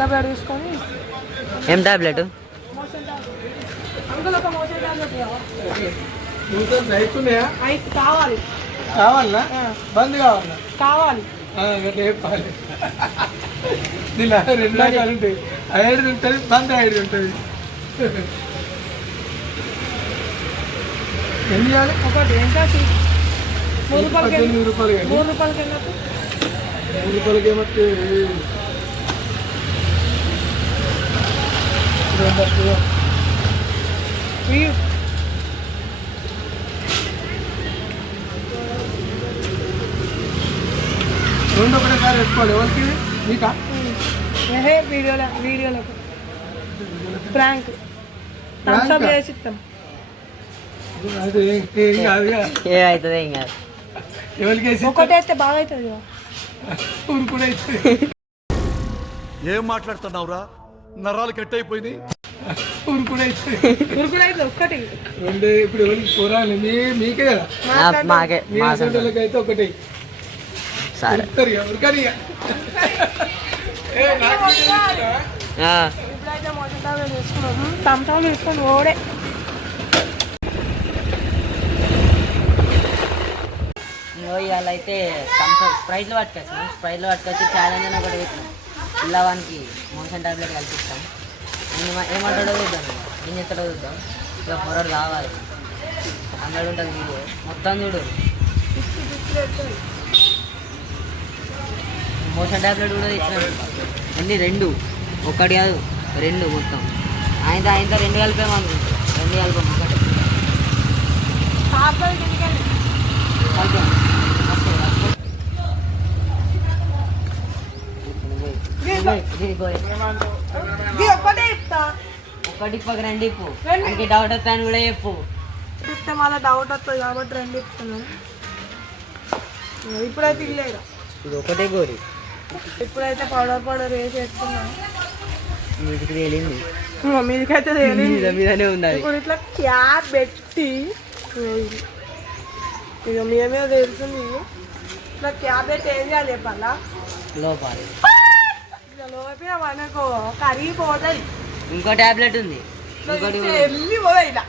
Tablet తీసుకొని. ఏం tablet? Uncle ఒక మోషన్ టాబ్లెట్ కావాలి కావాలనా? బంద్ కావాలా? కావాలి. చెప్పాలి. దీనిలో 2 రకాలు ఉంటాయి. ఐదు ఉంటుంది, బంద్ 5 ఉంటుంది. ఎన్ని చేయాలి? ఒకటి ఎంత? 3 రూపాయలకి. 8 రూపాయలు. 3 రూపాయలకి వెళ్ళదు. 3 రూపాయలకి ఏమంటే 2 ఒకటేసారి వేసుకోవాలి. ఎవరికి? నీకా? వీడియోలకు ప్రాంక్ థమ్స్అప్ చేసి ఇస్తాం. ఏమవుతుంది? ఏం కాదు. ఎవరికి వేసి ఒకటే అయితే బాగా అవుతుంది. ఊరు కూడా అవుతుంది. ఏం మాట్లాడుతున్నావురా? నరాలు కట్ అయిపోయింది. ఊరు కూడా అవుతుంది. ఒక్కటి 2. ఇప్పుడు ఎవరికి పోరాలి? మీకే కదా. మాకే. మీ హస్బెండ్లకి అయితే ఒకటి. సరే. ఎవరికని ఇప్పుడైతే మోషన్ టాబ్లెట్ వేసుకున్నాము. థమ్స్అప్ వేసుకొని ఓడే. ఇవాళ అయితే స్ప్రైట్లు పట్టుకొచ్చాం. స్ప్రైట్లు పట్టుకొచ్చి ఛాలెంజ్ అని ఒకటి పెట్టినాం. ఇలా వానికి మోషన్ టాబ్లెట్ కల్పిస్తాం. ఏమంటాడో చూద్దాం, ఏం చేస్తాడో చూద్దాం. ఇక పొరడు కావాలి అన్నాడు. ఉంటుంది వీడియో మొత్తం చూడు. మోషన్ టాబ్లెట్ కూడా ఇచ్చినాం. అన్నీ 2, ఒకటి కాదు 2 మొత్తం. ఆయనతో 2 కలిపామనుకుంటాం. 2 కలిపాం ఒకటి ఒకటి పక్క 2 ఇప్పు. ఇంక డౌట్ వస్తాను కూడా చెప్పు. చెప్తే మళ్ళీ డౌట్ వస్తుంది కాబట్టి 2 ఇస్తున్నాను. ఇప్పుడైతే ఇల్లేదు. ఇది ఒకటే గోరి. ఇప్పుడైతే పౌడర్ వేసి వేసుకున్నాను. మీదికి తేలింది. మీదికైతే మీదనే ఉంది. ఇప్పుడు ఇట్లా క్యాప్ పెట్టి ఇక మేమే తెలుస్తుంది. ఇట్లా క్యాప్ పెట్టి ఏం చేయాలి చెప్పాలా? లోపాలి. ఇట్లా లోపల మనకు కరిగిపోతుంది. ఇంకో టాబ్లెట్ ఉంది. వెళ్ళి పోదా ఇలా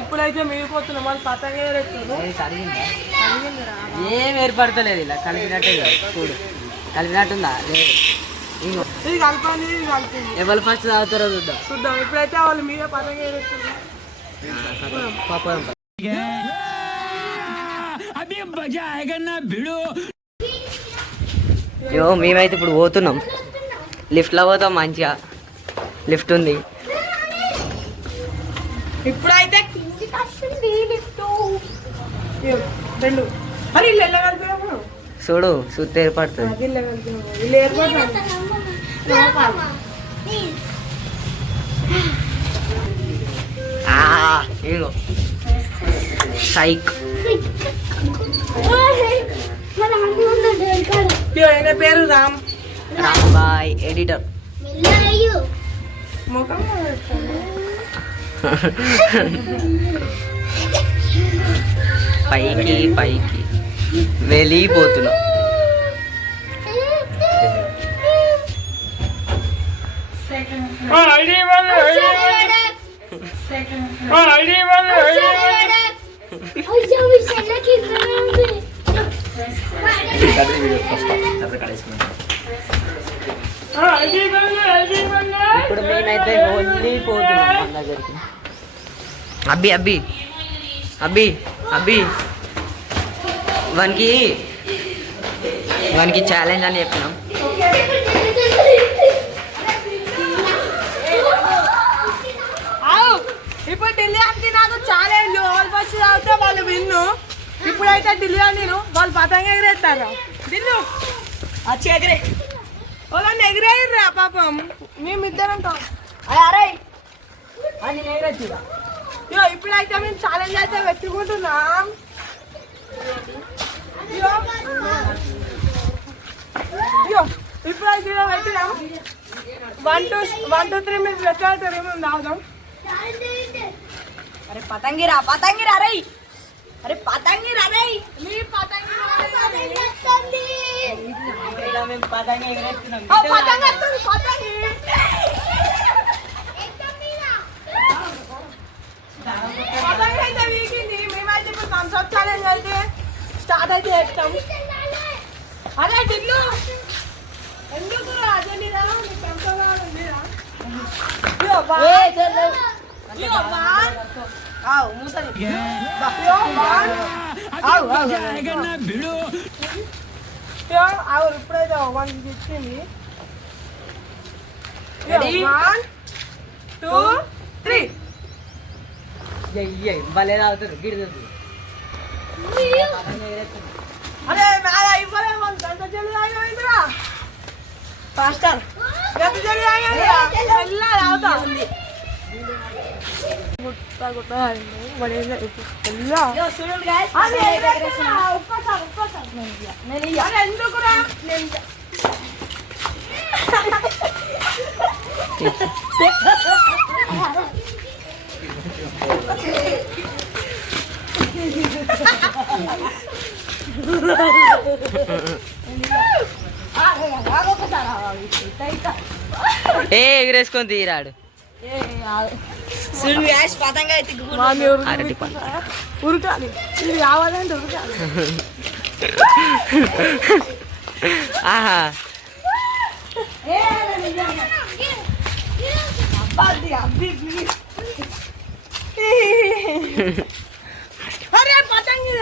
ఇప్పుడైతే మిగిలిపోతున్నాం. వాళ్ళు పతంగా ఏం ఏర్పడతలేదు. ఇలా కలిపినట్టే చూడు. కలిపినట్టుందా? లేదు. ఇది కలపండి, ఇది కలిపింది. ఎవరు ఫస్ట్ తాగుతారో చూద్దాం. ఇప్పుడైతే వాళ్ళు మీద పతంగా మేమైతే ఇప్పుడు పోతున్నాం. లిఫ్ట్లో పోతాం. మంచిగా లిఫ్ట్ ఉంది. ఇప్పుడైతే చూడు సుత్తి ఏర్పడుతుంది. ఇంకో సైక్ పేరు రామ్ బాయ్ ఎడిటర్. పైకి పైకి వెళ్ళిపోతున్నాం. ఇప్పుడు నేనైతే వెళ్ళిపోతున్నాం మన దగ్గరికి. అబ్బి అబ్బి అబ్బి అబ్బి వానికి ఛాలెంజ్ అని చెప్పినాం. ఇప్పుడు ఢిల్లీ అంటే నాకు ఛాలెంజ్. వాళ్ళు ఫస్ట్ తాగితే వాళ్ళు విన్ను. ఇప్పుడైతే ఢిల్లీ నేను వాళ్ళు పతంగా ఎగిరేస్తారు. ఢిల్లు వచ్చి ఎగిరే వాళ్ళని ఎగిరేయర్రా పాపం. మేమిద్దరం అరే అని ఎగిరేచ్చు. ఇప్పుడైతే మేము ఛాలెంజ్ అయితే పెట్టుకుంటున్నాం. ఇప్పుడైతే పెట్టినాం. 1 2 3 మీరు లెక్క మేము తాగుదాం. అరే పతంగిరా పతంగిరా అరే అరే పతంగిరా అరే పతంగ ఎగరేస్తున్నాం. ఆ, పతంగ ఎత్తుంది, పతంగి. పతంగ అయితే వీకింది. మేమైతే ఇప్పుడు థమ్స్అప్ ఛాలెంజ్ అయితే స్టార్ట్ అయితే చేస్తాం. అరే టిల్లు ఎందుకు రాజనీరా నీకు ఎంత కావాలండిరా? ఇదిగో బా. ఇదిగో బా. ఆవు మూతని. ఇదిగో బా. ఆవు ఆవు. ఇదిగో ఆవు ఇప్పుడైతే 1 ఇచ్చింది. 1 2 3. భలే తాగుతారు గిడుతుంది. పతంగ ఎగరేస్తున్నాం. అరే నాదా ఇవ్వలేమో ఎంత జల్లి తాగేదిరా పాస్టర్ ఎంత జల్లి తాగేదిరా మెల్ల తాగుతా గుట్ట గుట్ట వడేది మెల్ల అరే ఒక్కసారి అరే ఎందుకురా నేను ఏ ఎగరేసుకొని తీరాడు. మామి ఉరకాలి ఇది కావాలంటే ఉరకాలి ఆహా అరే పతంగి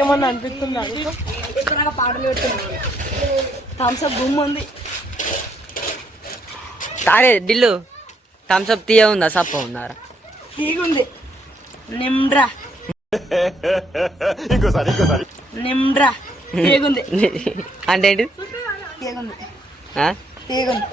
ఏమన్నా అనిపిస్తున్నాడు పాటలు పెడుతున్నాడు థమ్స్అప్ గుమ్మ ఉంది. తారే దిల్లు థమ్స్అప్ తీయ ఉందా సప్ప ఉందారా? తీగుంది నిమ్డ్రా నిమ్డ్రా తీగుంది అంటే ఏంటి? తీగుంది ఆ? తీగుంది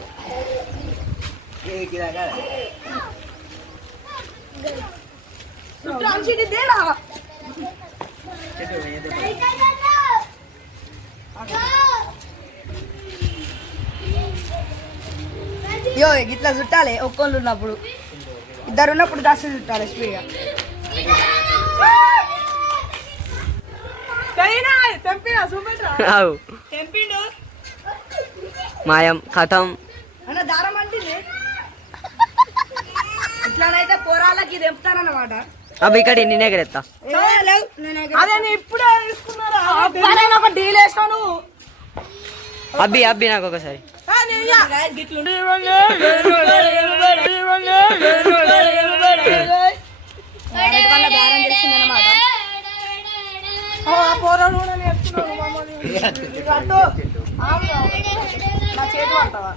యో ఇట్లా చుట్టాలి ఒక్కళ్ళు ఉన్నప్పుడు ఇద్దరు ఉన్నప్పుడు దశ చుట్టాలి స్పీడ్గా ఆవు. మాయం కథం అన్న దారం అంటే ఇట్లానైతే పోరాళ్ళకి తెంపుతారన్నమాట. అబ్బా ఇక్కడ నేనే ఎగరేస్తా. అదే ఇప్పుడే తీసుకున్నారా ఒక డీల్ వేసాను. అబ్బి అబ్బి నాకు ఒకసారి పోరాడు కూడా నేర్చుకున్నాడు నా చేతి పడతావా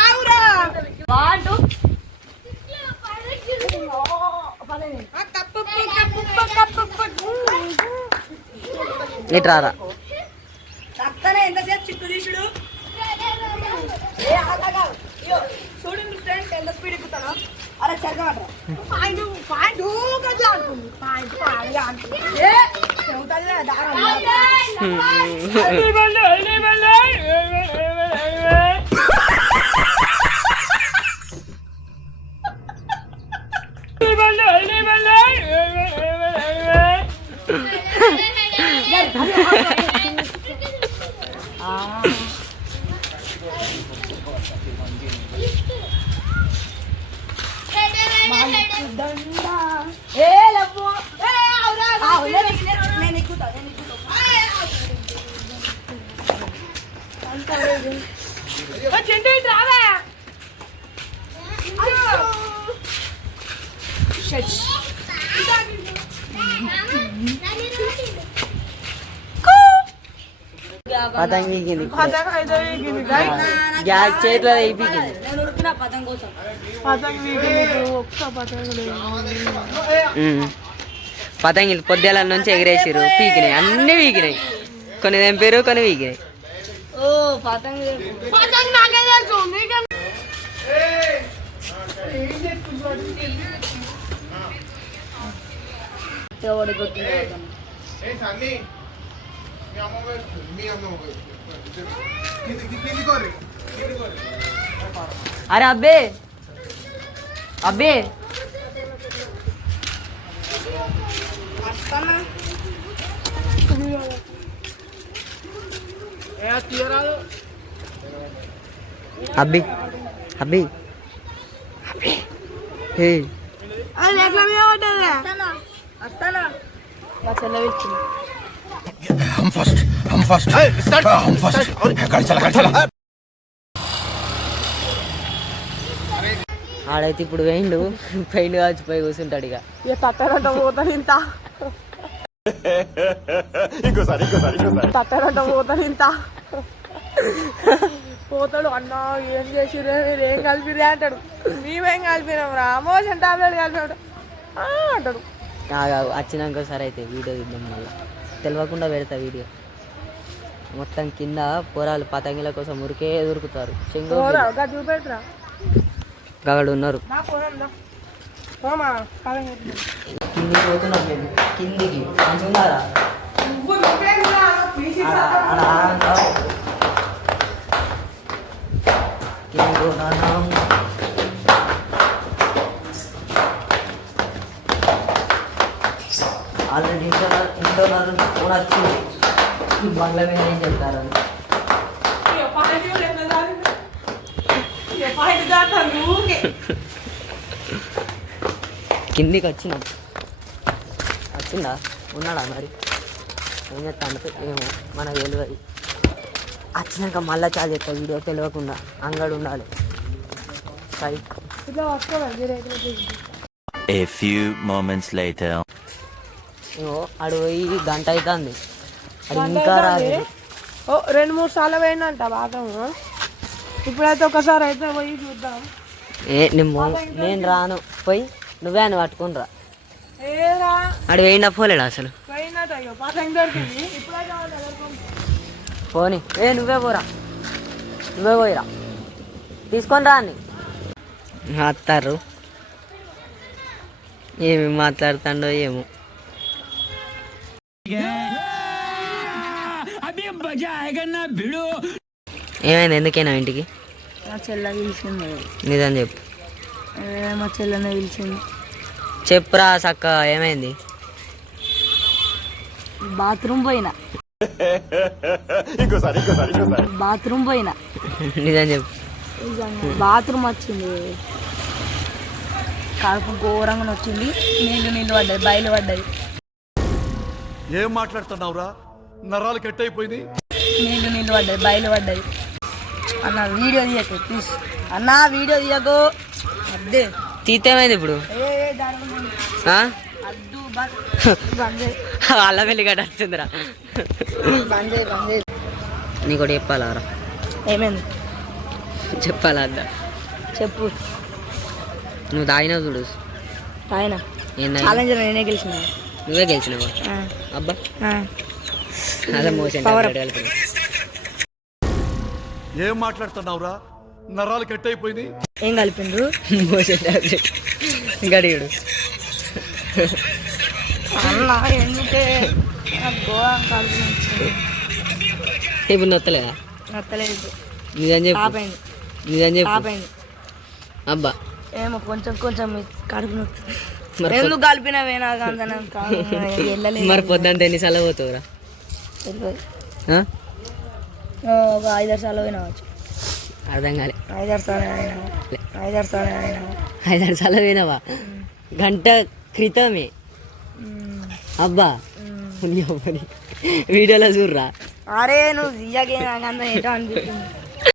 ఆవురా వాడు ఇట్రారా అక్కనే ఎంతసేపు చిక్కు తీసుడు చూడండి ఫ్రెండ్స్ ఎంత స్పీడ్ ఎక్కుతాను. అరే చరగమంటారా పాయింట్ ఆడుతుంది పాయింట్ దారం పతంగి ఎగిరింది. పతంగ అయితే వీగింది గ్యాస్ చేతిలో అయిపోయింది. పతంగ వీగింది ఒక్క పతంగ పతంగిలు పొద్దుల నుంచి ఎగిరేసారు పీకినాయి అన్ని వీకినాయి కొన్ని తెంపారు కొన్ని వీకినాయి. పతంగ నాకే తెలుసు నీకే అరే అబ్బే అబ్బే తీయరాదు. అబ్బి అబ్బి హే అది ఎట్లా మీద పడ్డది? వస్తానా మా చెల్లె ఇచ్చింది. ఆడైతే ఇప్పుడు వేయండు కావచ్చు పోయి కూర్చుంటాడు ఇక. ఇక తట్టడంట పోతాను ఇంత తట్టడంట పోతాను ఇంత పోతాడు. అన్న ఏం చేసిరే మీరు ఏం కలిపిరే అంటాడు. మేమేం కలిపినాం రా మోషన్ టాబ్లెట్ కలిపాడు అంటాడు. వచ్చినాక సరే అయితే వీడియో తీద్దాం మళ్ళీ తెలియకుండా పెడతా వీడియో. మొత్తం కింద పోరాలు పతంగిల కోసం ఉరికే దొరుకుతారు. చెంగు చూపెట్టరా అక్కడ ఉన్నారు. కిందికి పోతున్నారు మేము కిందికి మంచిగున్నారా? ఆల్రెడీ ఇంట్లో ఫోన్ వచ్చింది. బంగ్లా మీద ఏం చెప్తారు అని కిందికి వచ్చినాం. వచ్చిందా ఉన్నాడా మరి ఏం చెప్తాను ఏమో మనకు తెలియదు. వచ్చినాక మళ్ళీ చాలు చెప్తా వీడియో తెలియకుండా అంగడి ఉండాలి. Psych A few moments later. అడు పోయి గంట అవుతుంది అది ఇంకా రాదు. 2-3 సార్లు పోయిందంట బాత్రూమ్. ఇప్పుడైతే ఒకసారి అయితే పోయి చూద్దాం. నేను రాను పోయి నువ్వే అని పట్టుకుని రా. ఏరా అడు వేయండా పోలేడా అసలు పోయిందట. అయ్యో పతంగి దొరికింది. ఇప్పుడైతే పోనీ నువ్వే పోరా నువ్వే పోయిరా తీసుకొని రా అని అత్తారు. ఏమి మాట్లాడుతాడో ఏమో. ఏమైంది ఎందుకైనా ఇంటికి? మా చెల్లె పిలిచింది. నిజం చెప్పు. మా చెల్లెనే పిలిచింది. చెప్పురా సక్క ఏమైంది? బాత్రూమ్ పోయినా నిజం చెప్పు. బాత్రూమ్ వచ్చింది. కడుపు ఘోరంగా వచ్చింది. నీళ్ళు పడ్డది బయలు పడ్డది. ఏం మాట్లాడుతున్నావురా? నరాలు కట్ అయిపోయింది. నీళ్ళు పడ్డది బయలు పడ్డది. అన్న వీడియో తీయకు ప్లీజ్ అన్న వీడియో తీయకు. అద్దే తీతేమైంది ఇప్పుడు? అల్ల వెళ్ళిగడ్డ వచ్చిందిరా. నీకు కూడా చెప్పాలా? ఏమైంది చెప్పాలా? అద్దా చెప్పు. నువ్వు తాగినావు చూడు. ఆయన ఏందా ఛాలెంజ్ నేనే గెలిచిన. నువ్వే గెలిచినావా? అబ్బా అదే మోషన్ ఏం మాట్లాడుతున్నావురా? నరాలు కట్ అయిపోయింది. ఏం కలిపిండు? Motion tablet గడియుడు. అన్న ఎందుకే ఘోరం కలిపి ఇప్పుడు నొత్తలేదా? నొత్తలేదు. నిజం చెప్పు. తాపైంది. నిజం చెప్పు. తాపైంది. అబ్బా ఏమో కొంచెం కడుపు నొత్తుంది. ఎందుకు కలిపినవేనా? మరి పొద్దుంటే ఎన్నిసార్లు పోతావురా? ఒక 5-6 సార్లు పోయినావచ్చు. అర్థం కాలే. 5-6 సార్లు అయినా 5-6 సార్లు పోయినావా? గంట క్రితమే. అబ్బా వీడియోలో చూడరా. అరే నువ్వు తీయకే నాకు అంత ఏటో అనిపిస్తుంది.